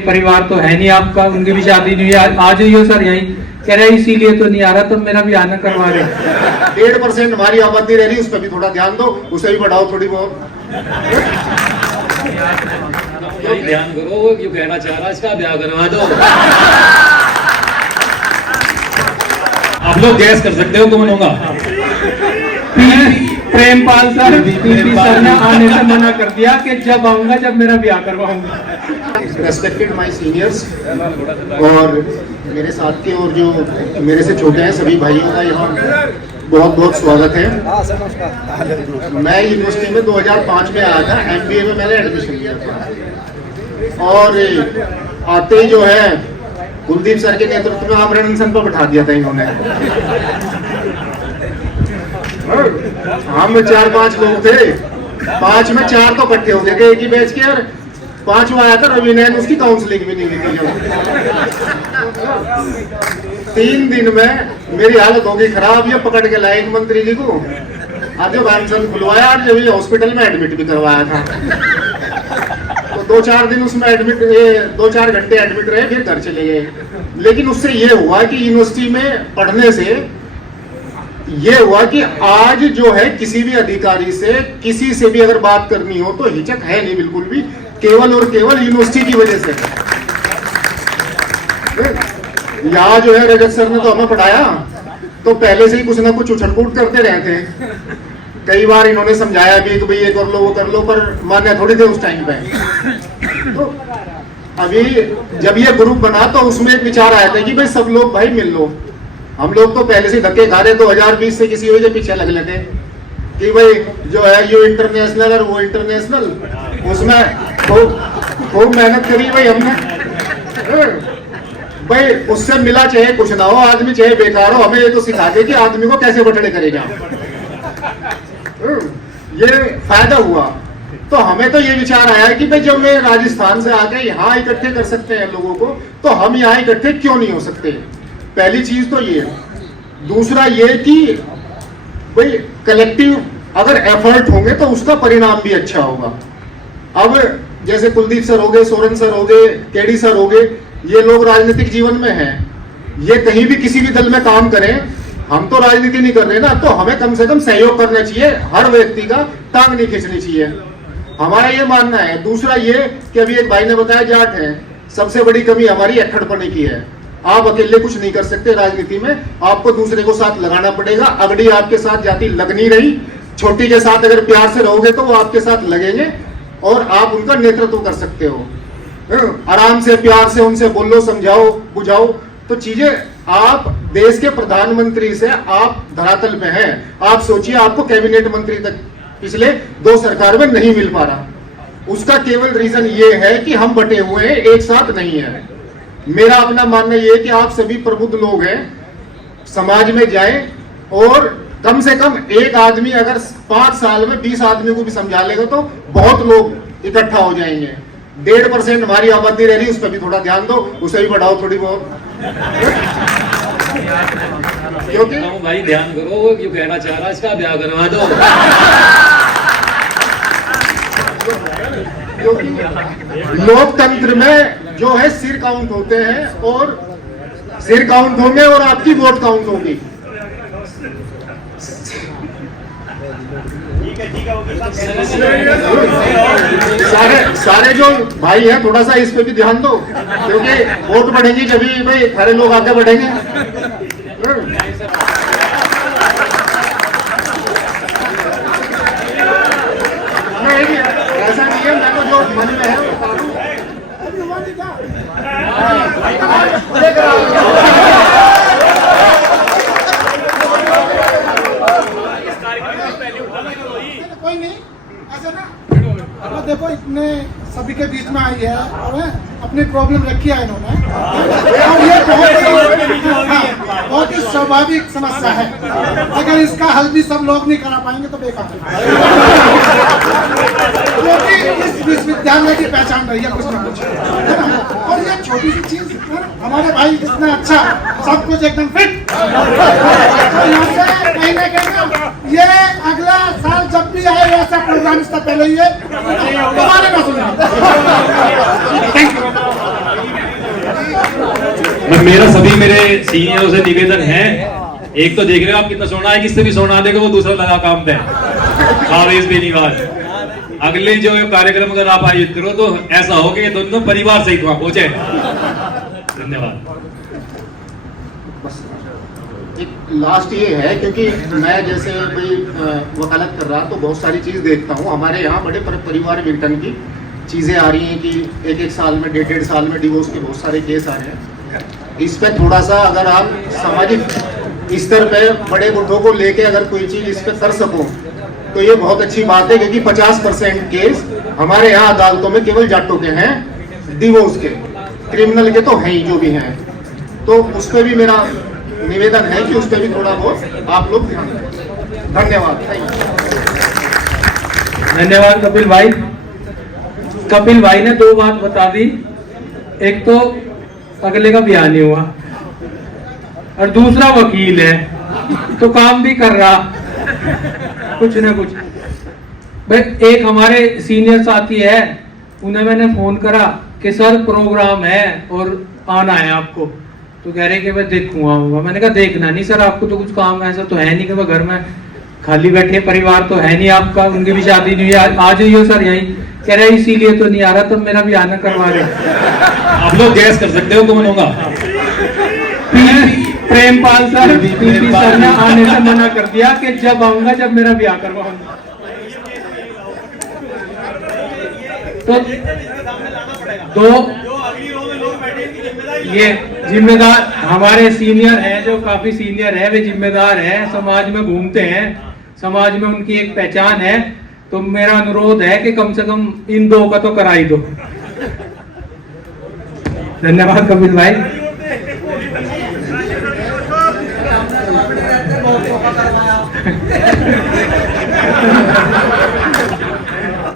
परिवार तो है नहीं आपका, उनकी भी शादी नहीं हुई। आ जाइए सर यहीं। कह रहे इसीलिए तो नहीं आ रहा, तो मेरा भी आना करवा रहे। 1.5% हमारी आबादी रह रही है, उस पर भी थोड़ा ध्यान दो, उसे भी बढ़ाओ थोड़ी बहुत। ध्यान करो, क्यों कहना चाह रहा, इसका ब्याह करवा दो। आप लोग गैस कर सकते हो कौन होगा? प्रेमपाल सर, पीपी सर ने आने से मना कर दिया कि जब आऊंगा जब मेरा ब्याह करवाऊंगा। रेस्पेक्टेड माय सीनियर्स और मेरे साथ के और जो मेरे से छोटे हैं सभी भाइयों का यहाँ बहुत बहुत स्वागत है। मैं यूनिवर्सिटी में 2005 में आया था, MBA में मैंने एडमिशन लिया था और आते ही जो है कुलदीप सर के नेतृत्व में आमरण अनशन पर बैठा दिया था इन्होंने। हम 4-5 लोग थे, 5 में 4 तो इकट्ठे हो गए एक ही बैच के, और 5वां आया था रवि नैन, उसकी काउंसलिंग भी नहीं की थी। 3 दिन में मेरी हालत हो गई खराब, ये पकड़ के लाए एक मंत्री जी को, आज जब अनशन खुलवाया, जब ये हॉस्पिटल में एडमिट भी करवाया था, तो 2-4 दिन उसमें एडमिट, 2-4 घंटे एडमिट रहे, फिर घर चले गए। लेकिन उससे ये हुआ कि यूनिवर्सिटी में पढ़ने से ये हुआ कि आज जो है किसी भी अधिकारी से किसी से भी अगर बात करनी हो तो हिचक है नहीं बिल्कुल भी, केवल और केवल यूनिवर्सिटी की वजह से। यहाँ जो है रजत सर ने तो हमें पढ़ाया, तो पहले से ही कुछ ना कुछ उछल-कूद करते रहते हैं। कई बार इन्होंने समझाया भी कि भाई ये कर लो वो कर लो, पर मान्य थोड़ी थे उस टाइम पे। तो अभी जब ये ग्रुप बना तो उसमें एक विचार आया था कि भाई सब लोग भाई मिल लो। हम लोग तो पहले से धक्के खा रहे, 2020 से किसी वजह पीछे लग लेते कि भाई जो है ये इंटरनेशनल और वो इंटरनेशनल, उसमें खूब मेहनत करी भाई हमने। भाई उससे मिला चाहे कुछ ना हो, आदमी चाहे बेकार हो, हमें ये तो सिखा दे कि आदमी को कैसे बटड़े करेगा। ये फायदा हुआ। तो हमें तो ये विचार आया कि भाई जब मैं राजस्थान से आके यहाँ इकट्ठे कर सकते हैं लोगों को, तो हम यहाँ इकट्ठे क्यों नहीं हो सकते। पहली चीज तो ये। दूसरा ये कि भाई कलेक्टिव अगर एफर्ट होंगे तो उसका परिणाम भी अच्छा होगा। अब जैसे कुलदीप सर हो गए, सोरेन सर हो गए, केडी सर हो गए, ये लोग राजनीतिक जीवन में हैं, ये कहीं भी किसी भी दल में काम करें, हम तो राजनीति नहीं कर रहे ना, तो हमें कम से कम सहयोग करना चाहिए, हर व्यक्ति का टांग नहीं खींचनी चाहिए, हमारा ये मानना है। दूसरा ये कि अभी एक भाई ने बताया जाट है, सबसे बड़ी कमी हमारी अक्खड़पने की है। आप अकेले कुछ नहीं कर सकते राजनीति में, आपको दूसरे को साथ लगाना पड़ेगा। अगड़ी आपके साथ जाति लग नहीं रही, छोटी के साथ अगर प्यार से रहोगे तो वो आपके साथ लगेंगे और आप उनका नेतृत्व कर सकते हो। आराम से प्यार से उनसे बोलो, समझाओ, बुझाओ, तो चीजें। आप देश के प्रधानमंत्री से आप धरातल पे हैं। आप सोचिए, आपको कैबिनेट मंत्री तक पिछले 2 सरकार में नहीं मिल पा रहा। उसका केवल रीजन ये है कि हम बटे हुए हैं, एक साथ नहीं है। मेरा अपना मानना यह है कि आप सभी प्रबुद्ध लोग हैं, समाज में जाएं और कम से कम एक आदमी अगर 5 साल में 20 आदमी को भी समझा लेगा तो बहुत लोग इकट्ठा हो जाएंगे। 1.5% हमारी आबादी रह रही है, उस पर भी थोड़ा ध्यान दो, उसे भी बढ़ाओ थोड़ी बहुत। क्योंकि भाई ध्यान करो, क्यों कहना चाह रहा, इसका ब्याह करवा दो। क्योंकि लोकतंत्र में जो है सिर काउंट होते हैं, और सिर काउंट होंगे और आपकी वोट काउंट होगी। सारे जो भाई हैं थोड़ा सा इस पे भी ध्यान दो, क्योंकि वोट बढ़ेगी जब भी भाई सारे लोग आगे बढ़ेंगे। ऐसा नहीं है, मैं तो जो मन में है बता दूं। कोई नहीं, ऐसा ना देखो, इतने सभी के बीच में आई है और अपनी प्रॉब्लम रखी है इन्होंने, और ये बहुत ही स्वाभाविक समस्या है। अगर इसका हल भी सब लोग नहीं करा पाएंगे तो बेकार है, क्योंकि इस विश्वविद्यालय की पहचान रही है कुछ ना कुछ, है ना। और ये छोटी सी चीज, हमारे भाई इतना अच्छा, सब कुछ एकदम फिट, कहीं ना कहीं ये अगला साल जब भी आए ऐसा प्रोग्राम इसका पहले ही है, तुम्हारे ना सुना। Thank you. तो मेरा सभी मेरे सीनियरों से निवेदन है, एक तो देख रहे हो आप कितना सोना है, किससे भी सोना देगा वो दूसरा लगा काम दे आवेश बेनीवाल। अगले जो कार्यक्रम अगर आप आयोजित करो तो ऐसा हो कि दोनों परिवार सहित वहां पहुंचे। धन्यवाद। एक लास्ट ये है, क्योंकि मैं जैसे भाई वकालत कर रहा तो बहुत सारी चीज देखता हूँ। हमारे यहाँ बड़े परिवार विघटन की चीजें आ रही हैं कि एक साल में 1.5 साल में डिवोर्स के बहुत सारे केस आ रहे हैं। इस पे थोड़ा सा अगर आप सामाजिक स्तर पे बड़े बुढ़ों को लेके अगर कोई चीज इस पे कर सको तो ये बहुत अच्छी बात है, क्योंकि 50% केस हमारे यहाँ अदालतों में केवल जाटों के हैं, डिवोर्स के, क्रिमिनल के तो हैं ही जो भी हैं। तो उस पर भी मेरा निवेदन है कि उस पर भी थोड़ा बहुत आप लोग ध्यान दें। धन्यवाद। धन्यवाद कपिल भाई। कपिल भाई ने 2 बात बता दी, एक तो अगले का ब्याह नहीं हुआ और दूसरा वकील है तो काम भी कर रहा कुछ ना कुछ। भाई एक हमारे सीनियर साथी है, उन्हें मैंने फोन करा कि सर प्रोग्राम है और आना है आपको, तो कह रहे कि मैं देखूंगा। मैंने कहा देखना नहीं सर, आपको तो कुछ काम ऐसा तो है नहीं कि मैं घर में खाली बैठे, परिवार तो है नहीं आपका, उनकी भी शादी नहीं हुई, आ जाइए सर यहीं। कह रहे इसीलिए तो नहीं आ रहा, तब मेरा भी आना करवा रहे। आप लोग गैस कर सकते हो कौन होगा? प्रेमपाल सर, पीपी सर ने आने से मना कर दिया कि जब आऊंगा जब मेरा ब्याह करवाऊंगा। तो ये जिम्मेदार हमारे सीनियर हैं, जो काफी सीनियर है, वे जिम्मेदार हैं, समाज में घूमते हैं, समाज में उनकी एक पहचान है। तो मेरा अनुरोध है कि कम से कम इन 2 का तो करा ही दो। धन्यवाद कपिल भाई।